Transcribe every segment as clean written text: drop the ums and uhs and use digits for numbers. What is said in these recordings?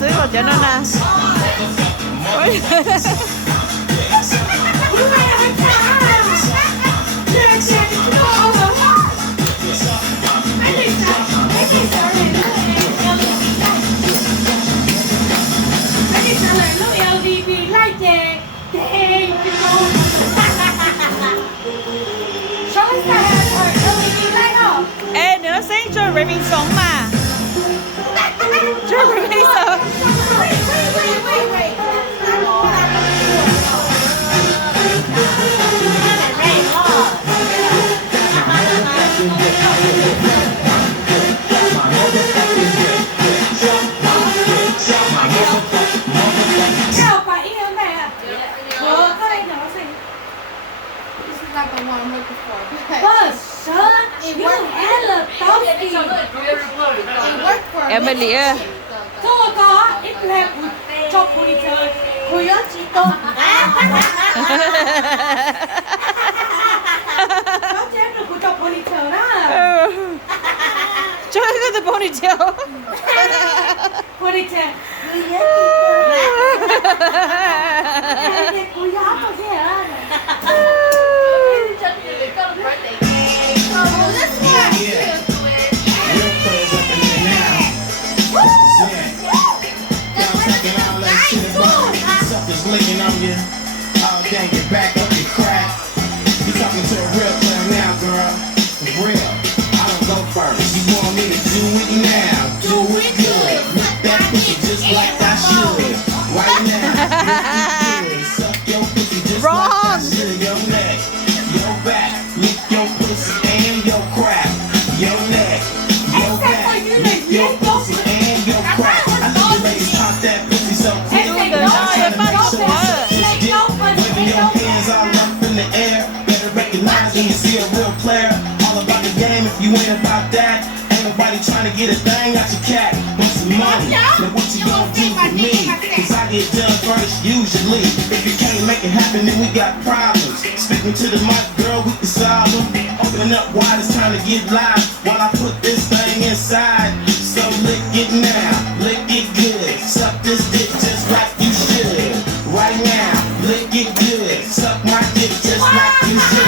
xứ rồi cho nó nè. Ê, đừng có sáng cho Remy sống mà. Cho Remy sống. Emily ơi. 저거 이플랩 저 보이죠? 보여지도. 저 쟤는 그저 보니처라. Cho the ponytail. 보니처. 이게 고야 보세요. Licking on you, oh dang, get back up your crack. You talking to a real player now, girl. For real, I don't go first. You want me to do it now? Do it good. Lick that pussy just like I should. Right now, lick it good. Suck your pussy just like I should. Your neck, your back, lick your pussy and your crap. Your neck, your back, lick your pussy and your crap. I know the ladies pop that pussy so quick. When you see a real player, all about the game. If you ain't about that, ain't nobody trying to get a thing out your cat. Want some money? Now what you gonna do for me? Cause I get done first usually. If you can't make it happen, then we got problems. Speaking to the mic, girl, we can solve them. Open up wide, it's time to get live while I put this thing inside. So lick it now, lick it good. Suck this dick just like you should. Right now, lick it good. Suck my dick just like you should.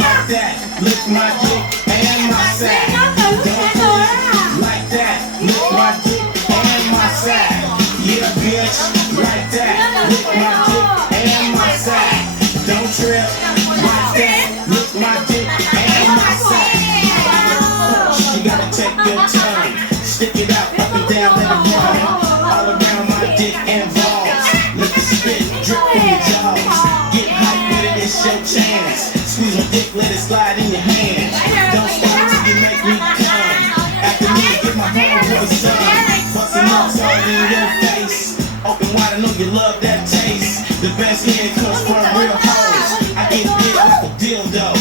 Like that, lick my dick and my sack. Don't do it like that, lick my dick and my sack. Yeah, bitch, like that, lick my dick and my sack. Don't trip, like that, lick my dick and my sack. First, you gotta take your time, stick it out, up and down, let it run. All around my dick and balls. Let the spit drip from your jaws. Get hype with it, it's your chance. Squeeze my dick, let it slide in your hand. Don't stop till you make me come. After me, get my homeboy some. Bustin' nuts all in your face. Open wide, I know you love that taste. The best head comes from real hoes. I get big like a dildo.